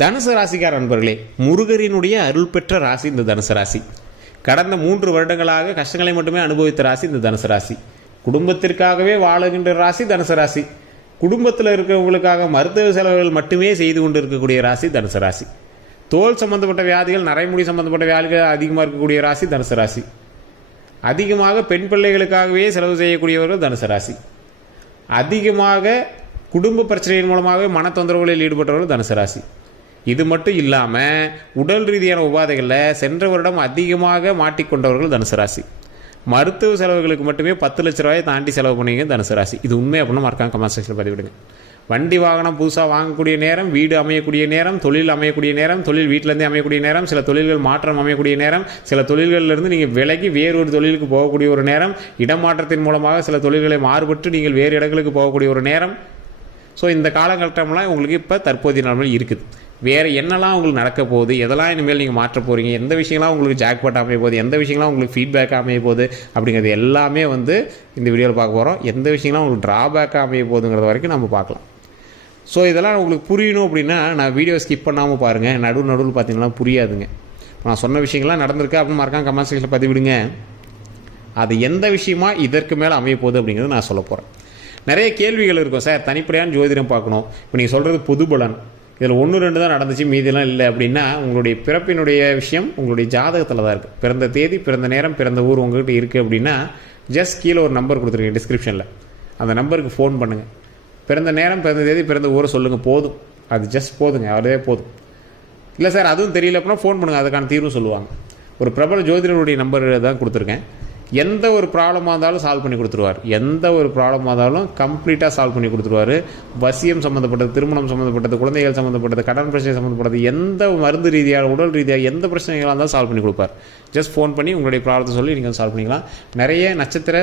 தனுசு ராசிக்கார நண்பர்களே முருகரினுடைய அருள் பெற்ற ராசி இந்த தனுசு ராசி. கடந்த மூன்று வருடங்களாக கஷ்டங்களை மட்டுமே அனுபவித்த ராசி இந்த தனுசு ராசி. குடும்பத்திற்காகவே வாழுகின்ற ராசி தனுசு ராசி. குடும்பத்தில் இருக்கிறவங்களுக்காக மருத்துவ செலவுகள் மட்டுமே செய்து கொண்டு இருக்கக்கூடிய ராசி தனுசு ராசி. தோல் சம்பந்தப்பட்ட வியாதிகள் நரைமுடி சம்பந்தப்பட்ட வியாதிகள் அதிகமாக இருக்கக்கூடிய ராசி தனுசு ராசி. அதிகமாக பெண் பிள்ளைகளுக்காகவே செலவு செய்யக்கூடியவர்கள் தனுசு ராசி. அதிகமாக குடும்ப பிரச்சனையின் மூலமாகவே மன தொந்தரவுகளில் ஈடுபட்டவர்கள் தனுசு ராசி. இது மட்டும் இல்லாமல் உடல் ரீதியான உபாதைகளில் சென்ற வருடம் அதிகமாக மாட்டிக்கொண்டவர்கள் தனுசு ராசி. மருத்துவ செலவுகளுக்கு மட்டுமே பத்து லட்ச ரூபாயை தாண்டி செலவு பண்ணீங்க தனுசு ராசி. இது உண்மை அப்படின்னு மறக்காம கமெண்ட் செக்ஷனில் பதிவிடுங்க. வண்டி வாகனம் புதுசாக வாங்கக்கூடிய நேரம் வீடு அமையக்கூடிய நேரம் தொழில் அமையக்கூடிய நேரம் தொழில் வீட்டிலேருந்தே அமையக்கூடிய நேரம் சில தொழில்கள் மாற்றம் அமையக்கூடிய நேரம் சில தொழில்கள்லேருந்து நீங்கள் விலகி வேறொரு தொழிலுக்கு போகக்கூடிய ஒரு நேரம் இடமாற்றத்தின் மூலமாக சில தொழில்களை மாறுபட்டு நீங்கள் வேறு இடங்களுக்கு போகக்கூடிய ஒரு நேரம் ஸோ இந்த காலகட்டம்லாம் உங்களுக்கு இப்போ தற்போதைய நிலைமையில் இருக்குது. வேறு என்னெல்லாம் உங்களுக்கு நடக்க போகுது? எதெல்லாம் இனிமேல் நீங்கள் மாற்ற போகிறீங்க எந்த விஷயங்கள்லாம் உங்களுக்கு ஜாக்பாட் அமைய போகுது? எந்த விஷயங்கள்லாம் உங்களுக்கு ஃபீட்பேக் அமைய போகுது? அப்படிங்கிறது எல்லாமே வந்து இந்த வீடியோவில் பார்க்க போகிறோம் எந்த விஷயங்கள்லாம் உங்களுக்கு ட்ராபேக்காக அமைய போகுதுங்கிறது வரைக்கும் நம்ம பார்க்கலாம். ஸோ இதெல்லாம் உங்களுக்கு புரியணும் அப்படின்னா நான் வீடியோ ஸ்கிப் பண்ணாமல் பாருங்கள் நடுவு நடுவில் பார்த்தீங்கன்னா புரியாதுங்க. இப்போ நான் சொன்ன விஷயங்கள்லாம் நடந்திருக்கு அப்படின்னு மறக்காம கமெண்ட் செக்ஷனில் பதிவிடுங்க. அது எந்த விஷயமா இதற்கு மேலே அமைய போகுது அப்படிங்கிறது நான் சொல்ல போகிறேன் நிறைய கேள்விகள் இருக்கும். சார் தனிப்படையான ஜோதிடம் பார்க்கணும். இப்போ நீங்கள் சொல்கிறது புதுபலன் இதில் ஒன்று ரெண்டு தான் நடந்துச்சு மீதிலாம் இல்லை அப்படின்னா உங்களுடைய பிறப்பினுடைய விஷயம் உங்களுடைய ஜாதகத்தில் தான் இருக்குது பிறந்த தேதி பிறந்த நேரம் பிறந்த ஊர் உங்கள்கிட்ட இருக்குது அப்படின்னா ஜஸ்ட் கீழே ஒரு நம்பர் கொடுத்துருக்கேன் டிஸ்கிரிப்ஷனில் அந்த நம்பருக்கு ஃபோன் பண்ணுங்கள் பிறந்த நேரம் பிறந்த தேதி பிறந்த ஊரை சொல்லுங்கள் போதும். அது ஜஸ்ட் போதுங்க. அதுவே போதும். இல்லை சார் அதுவும் தெரியல அப்படின்னா ஃபோன் பண்ணுங்கள் அதுக்கான தீர்வு சொல்லுவாங்க. ஒரு பிரபல ஜோதிடருடைய நம்பர் தான் கொடுத்துருக்கேன். எந்த ஒரு ப்ராப்ளமாக இருந்தாலும் சால்வ் பண்ணி கொடுத்துருவார். எந்த ஒரு ப்ராப்ளமாக இருந்தாலும் கம்ப்ளீட்டாக சால்வ் பண்ணி கொடுத்துருவார். வசியம் சம்மந்தப்பட்டது திருமணம் சம்மந்தப்பட்டது குழந்தைகள் சம்மந்தப்பட்டது கடன் பிரச்சனை சம்மந்தப்பட்டது எந்த மருந்து ரீதியாக உடல் ரீதியாக எந்த பிரச்சனைகளாக இருந்தாலும் சால்வ் பண்ணி கொடுப்பார். ஜஸ்ட் ஃபோன் பண்ணி உங்களுடைய ப்ராப்ளத்தை சொல்லி நீங்கள் சால்வ் பண்ணிக்கலாம். நிறைய நட்சத்திர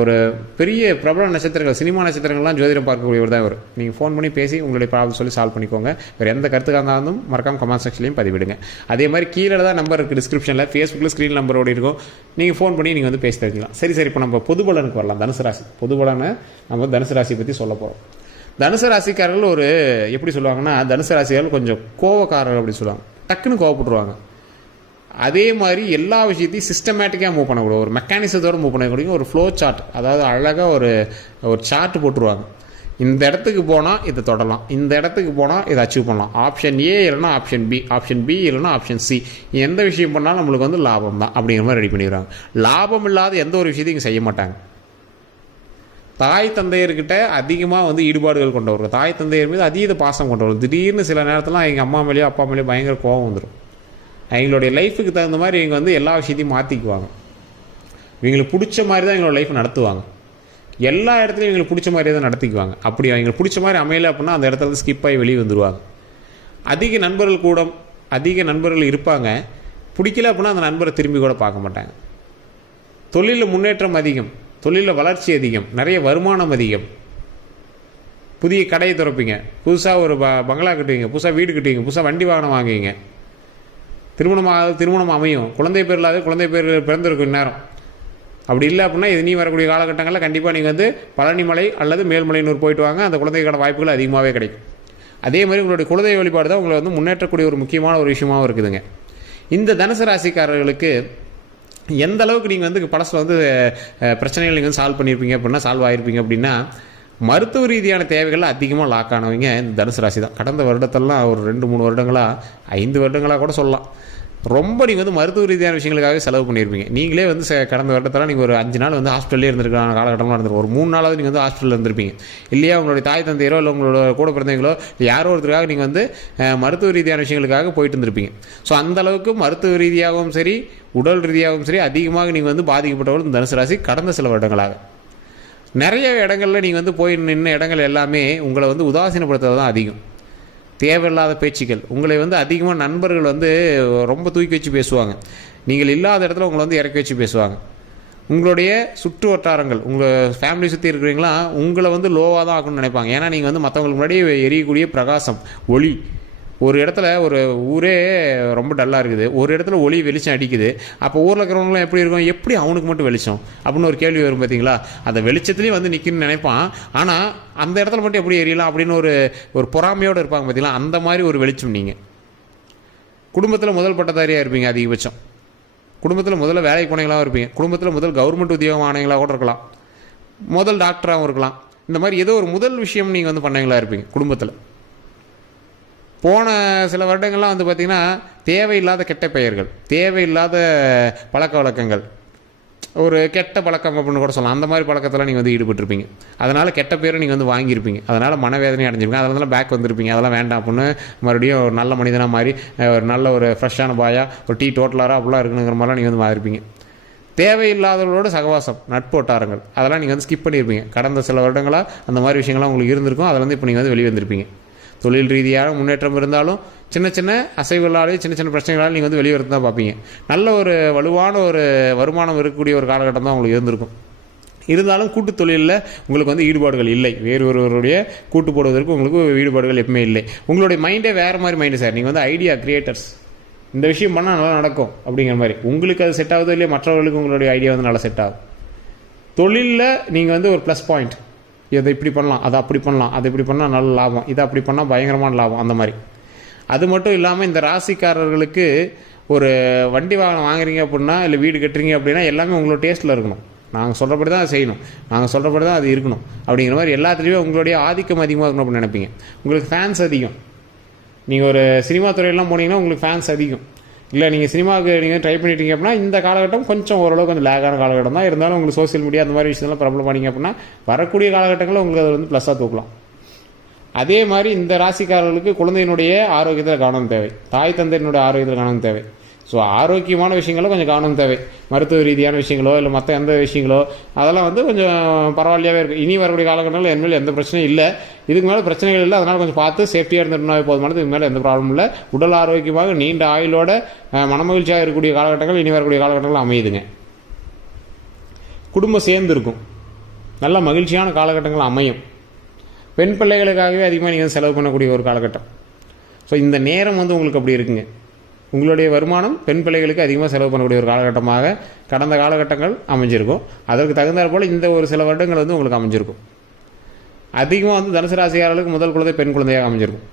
ஒரு பெரிய பிரபல நட்சத்திரங்கள் சினிமா நட்சத்திரங்கள்லாம் ஜோதிடம் பார்க்கக்கூடியவர் தான் இவர். நீங்கள் ஃபோன் பண்ணி பேசி உங்களுடைய ப்ராப்ளம் சொல்லி சால்வ் பண்ணிக்கோங்க. வேறு எந்த கருத்துக்காக இருந்தாலும் மறக்காம கமெண்ட் செக்ஷன்லையும் பதிவிடுங்க. அதே மாதிரி கீழே தான் நம்பர் இருக்குது டிஸ்கிரிப்ஷனில் ஃபேஸ்புக்கில் ஸ்க்ரீன் நம்பரோடு இருக்கும். நீங்கள் ஃபோன் பண்ணி நீங்கள் வந்து பேசி தெரிஞ்சுக்கலாம். சரி சரி. இப்போ நம்ம பொதுபலனுக்கு வரலாம். தனுசு ராசி. பொதுபலனை நம்ம தனுசு ராசியை பற்றி சொல்ல போகிறோம் தனுசு ராசிக்காரர்கள் ஒரு எப்படி சொல்லுவாங்கன்னா தனுசு ராசிக்காரர்கள் கொஞ்சம் கோவக்காரர்கள் அப்படி சொல்லுவாங்க. டக்குன்னு கோவப்பட்டுருவாங்க. அதே மாதிரி எல்லா விஷயத்தையும் சிஸ்டமேட்டிக்காக மூவ் பண்ணக்கூடாது. ஒரு மெக்கானிசத்தோடு மூவ் பண்ணக்கூடிய ஒரு ஃப்ளோ சார்ட் அதாவது அழகாக ஒரு ஒரு சார்ட் போட்டுருவாங்க. இந்த இடத்துக்கு போனால் இதை தொடலாம். இந்த இடத்துக்கு போனால் இதை அச்சீவ் பண்ணலாம். ஆப்ஷன் ஏ இல்லைன்னா ஆப்ஷன் பி ஆப்ஷன் பி இல்லைன்னா ஆப்ஷன் சி எந்த விஷயம் பண்ணாலும் நம்மளுக்கு வந்து லாபம் தான் அப்படிங்கிற மாதிரி ரெடி பண்ணிடுறாங்க லாபம் இல்லாத எந்த ஒரு விஷயத்தையும் இங்கே செய்ய மாட்டாங்க. தாய் தந்தையர்கிட்ட அதிகமாக வந்து ஈடுபாடுகள் கொண்டவர்கள். தாய் தந்தையர் மீது அதீத பாசம் கொண்டவர்கள். திடீர்னு சில நேரத்தில் எங்கள் அம்மா மேலேயோ அப்பா மேலேயோ பயங்கர கோவம் வந்துடும் அவங்களுடைய லைஃபுக்கு தகுந்த மாதிரி இவங்க வந்து எல்லா விஷயத்தையும் மாற்றிக்குவாங்க இவங்களுக்கு பிடிச்ச மாதிரி தான் எங்களோட லைஃப் நடத்துவாங்க. எல்லா இடத்துலையும் இவங்களுக்கு பிடிச்ச மாதிரி தான் நடத்திக்குவாங்க. அப்படி அவங்களுக்கு பிடிச்ச மாதிரி அமையலை அப்படின்னா அந்த இடத்துல ஸ்கிப் ஆகி வெளியே வந்துடுவாங்க அதிக நண்பர்கள் கூட அதிக நண்பர்கள் இருப்பாங்க. பிடிக்கல அப்படின்னா அந்த நண்பரை திரும்பி கூட பார்க்க மாட்டாங்க. தொழிலில் முன்னேற்றம் அதிகம். தொழிலில் வளர்ச்சி அதிகம். நிறைய வருமானம் அதிகம். புதிய கடையை திறப்பீங்க. புதுசாக ஒரு ப பங்களா கட்டுவீங்க. புதுசாக வீடு கட்டுவீங்க. புதுசாக வண்டி வாகனம் வாங்குவீங்க. திருமணமாக திருமணம் அமையும். குழந்தை பேர் இல்லாத குழந்தை பேர் பிறந்திருக்கும் நேரம் அப்படி இல்லை அப்படின்னா இது நீ வரக்கூடிய காலகட்டங்களில் கண்டிப்பாக நீங்கள் வந்து பழனிமலை அல்லது மேல்மலையனூர் போயிட்டு வாங்க. அந்த குழந்தைக்கான வாய்ப்புகள் அதிகமாகவே கிடைக்கும். அதே மாதிரி உங்களுடைய குலதெய்வ வழிபாடு தான் உங்களை வந்து முன்னேற்றக்கூடிய ஒரு முக்கியமான ஒரு விஷயமாவும் இருக்குதுங்க. இந்த தனுசு ராசிக்காரர்களுக்கு எந்த அளவுக்கு நீங்கள் வந்து பழசில் வந்து பிரச்சனைகள் நீங்கள் வந்து சால்வ் பண்ணியிருப்பீங்க அப்படின்னா சால்வ் ஆகிருப்பீங்க அப்படின்னா மருத்துவ ரீதியான தேவைகள் அதிகமாக லாக் ஆனவங்க இந்த தனுசு ராசி தான் கடந்த வருடத்தெல்லாம் ஒரு ரெண்டு மூணு வருடங்களாக ஐந்து வருடங்களாக கூட சொல்லலாம். ரொம்ப நீங்கள் வந்து மருத்துவ ரீதியான விஷயங்களுக்காக செலவு பண்ணியிருப்பீங்க நீங்களே வந்து கடந்த வருடத்தில் நீங்கள் ஒரு அஞ்சு நாள் வந்து ஹாஸ்பிட்டலே இருந்திருக்கலாம் காலகட்டமாக இருந்திருக்கும் ஒரு மூணு நாளாவது நீங்கள் வந்து ஹாஸ்பிட்டலில் இருந்திருப்பீங்க. இல்லையா உங்களுடைய தாய் தந்தையரோ இல்லை உங்களோட கூட பிறந்தவங்களோ இல்லை யாரோ ஒருத்தருக்காக நீங்கள் வந்து மருத்துவ ரீதியான விஷயங்களுக்காக போயிட்டு இருந்திருப்பீங்க. ஸோ அந்த அளவுக்கு மருத்துவ ரீதியாகவும் சரி உடல் ரீதியாகவும் சரி அதிகமாக நீங்கள் வந்து பாதிக்கப்பட்டவர்கள் தனுசு ராசி கடந்த சில வருடங்களாக. நிறைய இடங்கள்ல நீங்கள் வந்து போய் நின்ன இடங்கள் எல்லாமே உங்களை வந்து உதாசீனப்படுத்துறது தான் அதிகம். தேவையில்லாத பேச்சுக்கள். உங்களை வந்து அதிகமாக நண்பர்கள் வந்து ரொம்ப தூக்கி வச்சு பேசுவாங்க. நீங்கள் இல்லாத இடத்துல உங்களை வந்து இறக்கி வச்சு பேசுவாங்க. உங்களுடைய சுற்று வட்டாரங்கள் உங்கள் ஃபேமிலி சுற்றி இருக்கிறீங்களா உங்களை வந்து லோவாக தான் ஆகணும்னு நினைப்பாங்க. ஏன்னா நீங்கள் வந்து மற்றவங்களுக்கு முன்னாடி எரியக்கூடிய பிரகாசம் ஒளி. ஒரு இடத்துல ஒரு ஊரே ரொம்ப டல்லாக இருக்குது. ஒரு இடத்துல ஒளி வெளிச்சம் அடிக்குது. அப்போ ஊரில் இருக்கிறவங்களாம் எப்படி இருக்கும்? எப்படி அவனுக்கு மட்டும் வெளிச்சம்? அப்படின்னு ஒரு கேள்வி வரும் பார்த்தீங்களா அந்த வெளிச்சத்துலேயும் வந்து நிற்கணும்னு நினைப்பான். ஆனால் அந்த இடத்துல மட்டும் எப்படி எரியலாம் அப்படின்னு ஒரு ஒரு பொறாமையோடு இருப்பாங்க பார்த்தீங்களா அந்த மாதிரி ஒரு வெளிச்சம் நீங்கள் குடும்பத்தில் முதல் பட்டதாரியாக இருப்பீங்க அதிகபட்சம். குடும்பத்தில் முதல்ல வேலைக்கு போனீங்களாகவும் இருப்பீங்க. குடும்பத்தில் முதல் கவர்மெண்ட் உத்தியோகம் ஆனவங்களாக கூட இருக்கலாம். முதல் டாக்டராகவும் இருக்கலாம். இந்த மாதிரி ஏதோ ஒரு முதல் விஷயம் நீங்கள் வந்து பண்ணவங்களா இருப்பீங்க குடும்பத்தில். போன சில வருடங்கள்லாம் வந்து பார்த்திங்கன்னா தேவையில்லாத கெட்ட பெயர்கள் தேவையில்லாத பழக்க வழக்கங்கள். ஒரு கெட்ட பழக்கம் அப்படின்னு கூட சொல்லலாம். அந்த மாதிரி பழக்கத்தில் நீங்கள் வந்து ஈடுபட்டிருப்பீங்க. அதனால் கெட்ட பேரை நீங்கள் வந்து வாங்கியிருப்பீங்க. அதனால் மனவேதனை அடைஞ்சிருப்பீங்க. அதனால பேக் வந்திருப்பீங்க. அதெல்லாம் வேண்டாம் அப்படின்னு மறுபடியும் ஒரு நல்ல மனிதனாக மாதிரி ஒரு நல்ல ஒரு ஃப்ரெஷ்ஷான பாயா ஒரு டீ டோட்டலராக அப்படிலாம் இருக்கணுங்கிற மாதிரிலாம் நீங்கள் வந்து மாறிப்பீங்க தேவையில்லாதவர்களோட சகவாசம் நட்பு வட்டாரங்கள். அதெல்லாம் நீங்கள் வந்து ஸ்கிப் பண்ணியிருப்பீங்க. கடந்த சில வருடங்களாக அந்த மாதிரி விஷயங்கள்லாம் உங்களுக்கு இருந்திருக்கும். அதில் வந்து இப்போ நீங்கள் வந்து வெளியே வந்திருப்பீங்க தொழில் ரீதியான முன்னேற்றம் இருந்தாலும் சின்ன சின்ன அசைவுகளாலேயும் சின்ன சின்ன பிரச்சனைகளாலும் நீங்கள் வந்து வெளியே வரது தான் பார்ப்பீங்க. நல்ல ஒரு வலுவான ஒரு வருமானம் இருக்கக்கூடிய ஒரு காலகட்டம் தான் உங்களுக்கு இருந்திருக்கும். இருந்தாலும் கூட்டுத் தொழிலில் உங்களுக்கு வந்து ஈடுபாடுகள் இல்லை. வேறு ஒருவருடைய கூட்டு போடுவதற்கு உங்களுக்கு ஈடுபாடுகள் எப்பவுமே இல்லை. உங்களுடைய மைண்டே வேறு மாதிரி மைண்டு சார் நீங்கள் வந்து ஐடியா கிரியேட்டர்ஸ் இந்த விஷயம் பண்ணால் நல்லா நடக்கும் அப்படிங்கிற மாதிரி. உங்களுக்கு அது செட் ஆகுதோ இல்லையோ மற்றவர்களுக்கு உங்களுடைய ஐடியா வந்து நல்லா செட் ஆகும். தொழிலில் நீங்கள் வந்து ஒரு ப்ளஸ் பாயிண்ட் இதை இப்படி பண்ணலாம் அதை அப்படி பண்ணலாம் அதை இப்படி பண்ணால் நல்ல லாபம் இதை அப்படி பண்ணால் பயங்கரமான லாபம் அந்த மாதிரி. அது மட்டும் இல்லாமல் இந்த ராசிக்காரர்களுக்கு ஒரு வண்டி வாகனம் வாங்குறீங்க அப்படின்னா இல்லை வீடு கட்டுறீங்க அப்படின்னா எல்லாமே உங்களோட டேஸ்ட்டில் இருக்கணும். நாங்கள் சொல்கிறபடி தான் அதை செய்யணும். நாங்கள் சொல்கிறபடி தான் அது இருக்கணும். அப்படிங்கிற மாதிரி எல்லாத்துலேயுமே உங்களுடைய ஆதிக்கம் அதிகமாக இருக்கணும் அப்படின்னு நினைப்பீங்க. உங்களுக்கு ஃபேன்ஸ் அதிகம். நீங்கள் ஒரு சினிமா துறையெல்லாம் போனீங்கன்னா உங்களுக்கு ஃபேன்ஸ் அதிகம். இல்லை நீங்கள் சினிமாவுக்கு நீங்கள் ட்ரை பண்ணிட்டீங்க அப்படின்னா இந்த காலகட்டம் கொஞ்சம் ஓரளவுக்கு கொஞ்சம் லேகான காலகட்டம் தான். இருந்தாலும் உங்களுக்கு சோஷியல் மீடியா அந்த மாதிரி விஷயத்தெல்லாம் பிரபலம் பண்ணிங்க அப்படின்னா வரக்கூடிய காலகட்டங்களில் உங்களுக்கு அது வந்து ப்ளஸ்ஸாக தூக்கலாம். அதே மாதிரி இந்த ராசிக்காரர்களுக்கு குழந்தையினுடைய ஆரோக்கியத்தில் கவனம் தேவை. தாய் தந்தையினுடைய ஆரோக்கியத்தில் கவனம் தேவை. ஸோ ஆரோக்கியமான விஷயங்களும் கொஞ்சம் கவனம் தேவை. மருத்துவ ரீதியான விஷயங்களோ இல்லை மற்ற எந்த விஷயங்களோ அதெல்லாம் வந்து கொஞ்சம் பரவாயில்லையாகவே இருக்குது இனி வரக்கூடிய காலகட்டங்களில் என்மேல் எந்த பிரச்சனையும் இல்லை. இதுக்கு மேலே பிரச்சனைகள் இல்லை. அதனால் கொஞ்சம் பார்த்து சேஃப்டியாக இருந்துட்டுனாவே போதுமானது இதுக்கு மேலே எந்த ப்ராப்ளம் இல்லை. உடல் ஆரோக்கியமாக நீண்ட ஆயுளோட மனமகிழ்ச்சியாக இருக்கக்கூடிய காலகட்டங்கள் இனி வரக்கூடிய காலகட்டங்கள் அமையுதுங்க. குடும்பம் சேர்ந்து இருக்கும் நல்ல மகிழ்ச்சியான காலகட்டங்கள் அமையும். பெண் பிள்ளைகளுக்காகவே அதிகமாக நீங்கள் செலவு பண்ணக்கூடிய ஒரு காலகட்டம். ஸோ இந்த நேரம் வந்து உங்களுக்கு அப்படி இருக்குங்க. உங்களுடைய வருமானம் பெண் பிள்ளைகளுக்கு அதிகமாக செலவு பண்ணக்கூடிய ஒரு காலகட்டமாக கடந்த காலகட்டங்கள் அமைஞ்சிருக்கும். அதற்கு தகுந்தாற் போல் இந்த ஒரு சில வருடங்கள் வந்து உங்களுக்கு அமைஞ்சிருக்கும். அதிகமாக வந்து தனுசு ராசிக்காரர்களுக்கு முதல் குழந்தை பெண் குழந்தையாக அமைஞ்சிருக்கும்.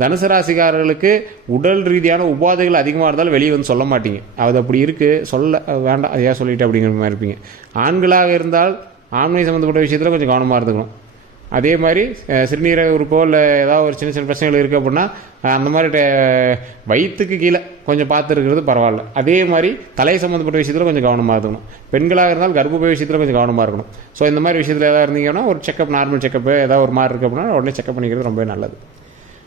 தனுசு ராசிக்காரர்களுக்கு உடல் ரீதியான உபாதைகள் அதிகமாக இருந்தாலும் வெளியே வந்து சொல்ல மாட்டீங்க. அது அப்படி இருக்குது சொல்ல வேண்டாம் அதையா சொல்லிட்டு அப்படிங்கிற மாதிரி இருப்பீங்க. ஆண்களாக இருந்தால் ஆண்மை சம்மந்தப்பட்ட விஷயத்தில் கொஞ்சம் கவனமாக இருந்துக்கணும். அதே மாதிரி சிறுநீரக உறுப்போ இல்லை ஏதாவது ஒரு சின்ன சின்ன பிரச்சனைகள் இருக்குது அப்படின்னா அந்த மாதிரி டே- வயிற்றுக்கு கீழே கொஞ்சம் பார்த்துருக்கிறது பரவாயில்ல. அதே மாதிரி தலை சம்மந்தப்பட்ட விஷயத்தில் கொஞ்சம் கவனமாக இருக்கணும். பெண்களாக இருந்தால் கர்ப்பப்பை விஷயத்தில் கொஞ்சம் கவனமாக இருக்கணும். ஸோ இந்த மாதிரி விஷயத்தில் ஏதாவது இருந்தீங்கன்னா ஒரு செக்கப் நார்மல் செக்கப் ஏதாவது ஒரு மாதிரி இருக்குது அப்படின்னா உடனே செக்கப் பண்ணிக்கிறது ரொம்ப நல்லது.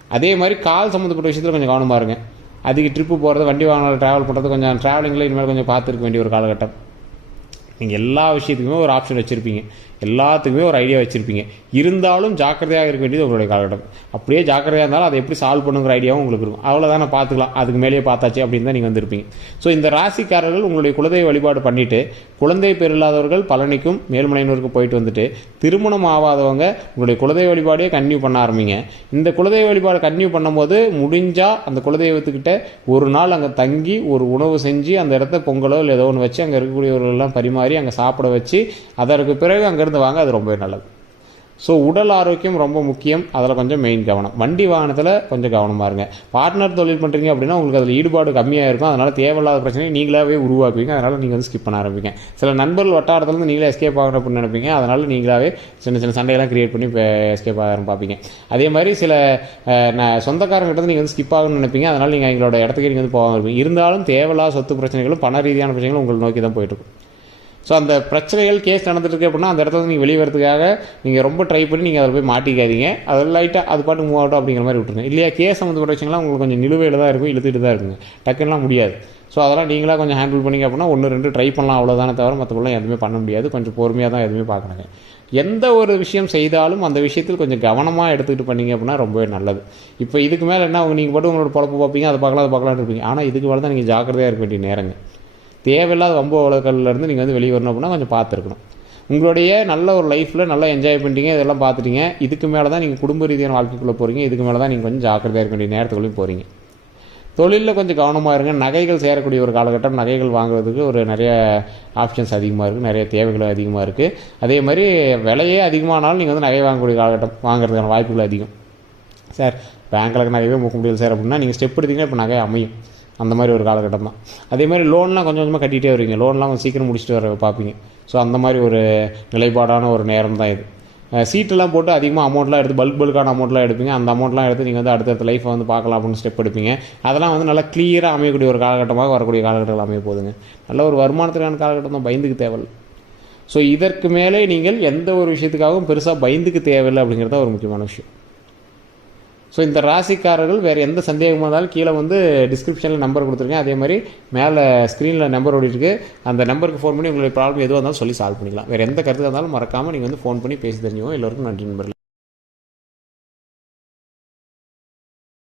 அதே மாதிரி கால் சம்மந்தப்பட்ட விஷயத்தில் கொஞ்சம் கவனமாக இருங்க. அதிக ட்ரிப்பு போகிறது வண்டி வாகனம் ட்ராவல் பண்ணுறது கொஞ்சம் ட்ராவலிங்கில் இனிமேல் கொஞ்சம் பார்த்துருக்க வேண்டிய ஒரு காலகட்டம். நீங்கள் எல்லா விஷயத்துக்குமே ஒரு ஆப்ஷன் வச்சுருப்பீங்க. எல்லாத்துக்குமே ஒரு ஐடியா வச்சுருப்பீங்க. இருந்தாலும் ஜாக்கிரதையாக இருக்க வேண்டியது உங்களுடைய காலகட்டம். அப்படியே ஜாக்கிரதையாக இருந்தாலும் அதை எப்படி சால்வ் பண்ணுங்கிற ஐடியாவும் உங்களுக்கு இருக்கும். அவ்வளோதானே பார்த்துக்கலாம். அதுக்கு மேலேயே பார்த்தாச்சு அப்படின்னு தான் நீங்கள் வந்திருப்பீங்க. ஸோ இந்த ராசிக்காரர்கள் உங்களுடைய குலதெய்வ வழிபாடு பண்ணிவிட்டு குழந்தை பேர் இல்லாதவர்கள் பழனிக்கும் மேல்மலையனூருக்கு போயிட்டு வந்துட்டு திருமணம் ஆகாதவங்க உங்களுடைய குலதெய்வ வழிபாடே கன்டினியூ பண்ண ஆரம்பிங்க. இந்த குலதெய்வ வழிபாடு கன்டினியூ பண்ணும்போது முடிஞ்சால் அந்த குலதெய்வத்துக்கிட்ட ஒரு நாள் அங்கே தங்கி ஒரு உணவு செஞ்சு அந்த இடத்த பொங்கலோ இல்லை ஏதோ ஒன்று வச்சு அங்கே இருக்கக்கூடியவர்களெல்லாம் பரிமாறி அங்கே சாப்பிட வச்சு அதற்கு பிறகு அங்கே அங்கேருந்து வாங்க அது ரொம்பவே நல்லது. ஸோ உடல் ஆரோக்கியம் ரொம்ப முக்கியம். அதில் கொஞ்சம் மெயின் கவனம். வண்டி வாகனத்தில் கொஞ்சம் கவனமாக இருங்க. பார்ட்னர் தொழில் பண்ணுறீங்க அப்படின்னா உங்களுக்கு அதில் ஈடுபாடு கம்மியாக இருக்கும் அதனால் தேவையில்லாத பிரச்சனையை நீங்களாகவே உருவாக்குவீங்க. அதனால் நீங்கள் வந்து ஸ்கிப் பண்ண ஆரம்பிங்க. சில நண்பர்கள் வட்டாரத்துலேருந்து நீங்களே எஸ்கேப் ஆகணும் அப்படின்னு நினைப்பீங்க. அதனால் நீங்களாவே சின்ன சின்ன சண்டையெல்லாம் கிரியேட் பண்ணி எஸ்கேப் ஆக பார்ப்பீங்க அதே மாதிரி சில சொந்தக்காரங்கிட்ட நீங்கள் வந்து ஸ்கிப் ஆகணும்னு நினைப்பீங்க. அதனால் நீங்கள் எங்களோட இடத்துக்கு நீங்கள் வந்து போகாமல் இருப்பீங்க. இருந்தாலும் தேவையில்லாத சொத்து பிரச்சனைகளும் பண ரீதியான பிரச்சனைகளும் உங்களை நோக்கி தான் போயிட்டு இருக்கும். ஸோ அந்த பிரச்சனைகள் கேஸ் நடந்துட்டு இருக்கு அப்படின்னா அந்த இடத்துல நீங்கள் வெளியே வரதுக்காக நீங்கள் ரொம்ப ட்ரை பண்ணி நீங்கள் அதில் போய் மாட்டிக்காதீங்க. அது லைட்டாக அது பாட்டு மூவ் ஆகட்டும் அப்படிங்கிற மாதிரி விட்டுருங்க. இல்லையா கேஸ் சம்மந்தப்பட்ட விஷயங்கள்லாம் உங்களுக்கு கொஞ்சம் நிலுவையில் தான் இருக்கும் இழுத்துட்டு தான் இருக்குங்க. டக்குலாம் முடியாது. ஸோ அதெல்லாம் நீங்களாக கொஞ்சம் ஹேண்டில் பண்ணிங்க அப்படின்னா ஒன்று ரெண்டு ட்ரை பண்ணலாம் அவ்வளோதானே தவிர மற்றபடிலாம் எதுவுமே பண்ண முடியாது. கொஞ்சம் பொறுமையாக தான் எதுவுமே பார்க்கணுங்க. எந்த ஒரு விஷயம் செய்தாலும் அந்த விஷயத்தில் கொஞ்சம் கவனமாக எடுத்துக்கிட்டு பண்ணீங்க அப்படின்னா ரொம்பவே நல்லது. இப்போ இதுக்கு மேலே என்ன நீங்கள் பாட்டு உங்களோட பொழப்பு பார்ப்பீங்க அதை பார்க்கலாம் அதை பார்க்கலான்னு இருப்பீங்க. ஆனால் இதுக்கு மேலே தான் நீங்கள் ஜாக்கிரதையாக இருக்க வேண்டிய நேரங்க. தேவையில்லாத வம்பு வழக்கல்ல நீங்கள் வந்து வெளியே வரணும் அப்படின்னா கொஞ்சம் பார்த்துருக்கணும். உங்களுடைய நல்ல ஒரு லைஃப்பில் நல்லா என்ஜாய் பண்ணிட்டீங்க இதெல்லாம் பார்த்துட்டீங்க இதுக்கு மேலே தான் நீங்கள் குடும்ப ரீதியான வாழ்க்கைக்குள்ளே போகிறீங்க இதுக்கு மேலே தான் நீங்கள் கொஞ்சம் ஜாக்கிரதையாக இருக்க வேண்டிய நேரத்துக்குள்ளேயும் போகிறீங்க தொழிலில் கொஞ்சம் கவனமாக இருங்க. நகைகள் சேரக்கூடிய ஒரு காலகட்டம் நகைகள் வாங்குறதுக்கு ஒரு நிறைய ஆப்ஷன்ஸ் அதிகமாக இருக்குது நிறைய தேவைகள் அதிகமாக இருக்குது அதே மாதிரி விலையே அதிகமானாலும் நீங்கள் வந்து நகை வாங்கக்கூடிய காலகட்டம் வாங்குறதுக்கான வாய்ப்புகள் அதிகம். சார் பேங்க்கில் நகைவே போக முடியல சார் அப்படின்னா நீங்கள் ஸ்டெப் எடுத்தீங்கன்னா இப்போ நகை அமையும். அந்த மாதிரி ஒரு காலகட்டம் தான் அதே மாதிரி லோன்லாம் கொஞ்சம் கொஞ்சமாக கட்டிகிட்டே வருவீங்க. லோன்லாம் கொஞ்சம் சீக்கிரம் முடிச்சுட்டு வர பார்ப்பீங்க. ஸோ அந்த மாதிரி ஒரு நிலைப்பாடான ஒரு நேரம் தான் இது சீட்டெல்லாம் போட்டு அதிகமாக அமௌண்ட்லாம் எடுத்து பல்க் பல்கான அமௌண்ட்லாம் எடுப்பீங்க. அந்த அமௌண்ட்லாம் எடுத்து நீங்கள் வந்து அடுத்தடுத்த லைஃப்பை வந்து பார்க்கலாம் அப்படின்னு ஸ்டெப் எடுப்பீங்க. அதெல்லாம் வந்து நல்லா கிளியராக அமையக்கூடிய ஒரு காலகட்டமாக வரக்கூடிய காலகட்டங்கள் அமைய போகுதுங்க. நல்ல ஒரு வருமானத்துக்கான காலகட்டம் தான். பயந்துக்கு தேவையில்லை. ஸோ இதற்கு மேலே நீங்கள் எந்த ஒரு விஷயத்துக்காகவும் பெருசாக பயந்துக்கு தேவையில்லை அப்படிங்கிறது தான் ஒரு முக்கியமான விஷயம். ஸோ இந்த ராசிக்காரர்கள் வேறு எந்த சந்தேகமாக இருந்தாலும் கீழே வந்து டிஸ்கிரிப்ஷனில் நம்பர் கொடுத்துருக்கேன். அதே மாதிரி மேலே ஸ்க்ரீனில் நம்பர் ஓடிட்டுருக்கு அந்த நம்பருக்கு ஃபோன் பண்ணி உங்களுடைய ப்ராப்ளம் எதுவாக இருந்தாலும் சொல்லி சால்வ் பண்ணிக்கலாம். வேறு எந்த கருத்தாக இருந்தாலும் மறக்காமல் நீங்கள் வந்து ஃபோன் பண்ணி பேசி தெரிஞ்சுக்கோங்க. எல்லோருக்கும் நன்றி நண்பர்கள்.